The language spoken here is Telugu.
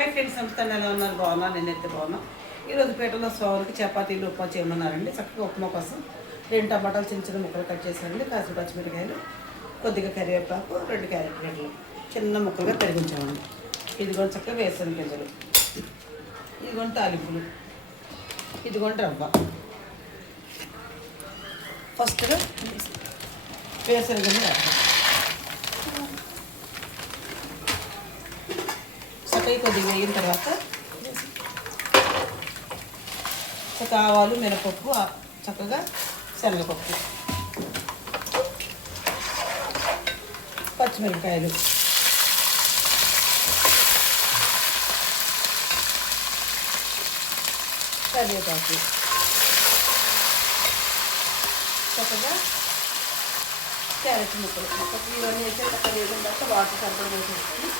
హాయ్ ఫ్రెండ్స్, నమస్తే. ఎలా ఉన్నారు? బాగున్నాను. నేనైతే బాగున్నాను. ఈరోజు పీటలో స్వామికి చపాతీలు ఉప్మా చేయమన్నారండి. చక్కగా ఉప్మా కోసం 2 టమాటాలు చిన్న చిన్న ముక్కలు కట్ చేశానండి. కాసిన పచ్చిమిరకాయలు, కొద్దిగా కరివేపాకు, 2 క్యారెట్ గడ్డలు చిన్న ముక్కలుగా తరిగించామండి. ఇదిగోండి చక్కగా వేరుశనగ గింజలు, ఇదిగోండి తాలింపులు, ఇదిగోండి రవ్వ. ఫస్ట్గా వేరుశనగ గింజలు వేస్తాం. చక్కగా కొద్దిగా వేగిన తర్వాత చక్కగా ఆవాలు, మినపప్పు, చక్కగా శనగపప్పు, పచ్చిమిరపకాయలు, కరివేపాకు, చక్కగా క్యారెట్ ముక్కలు ఇవన్నీ వేసి చక్కగా వేసిన తర్వాత వాటర్ సరిపడా వేసేసుకొని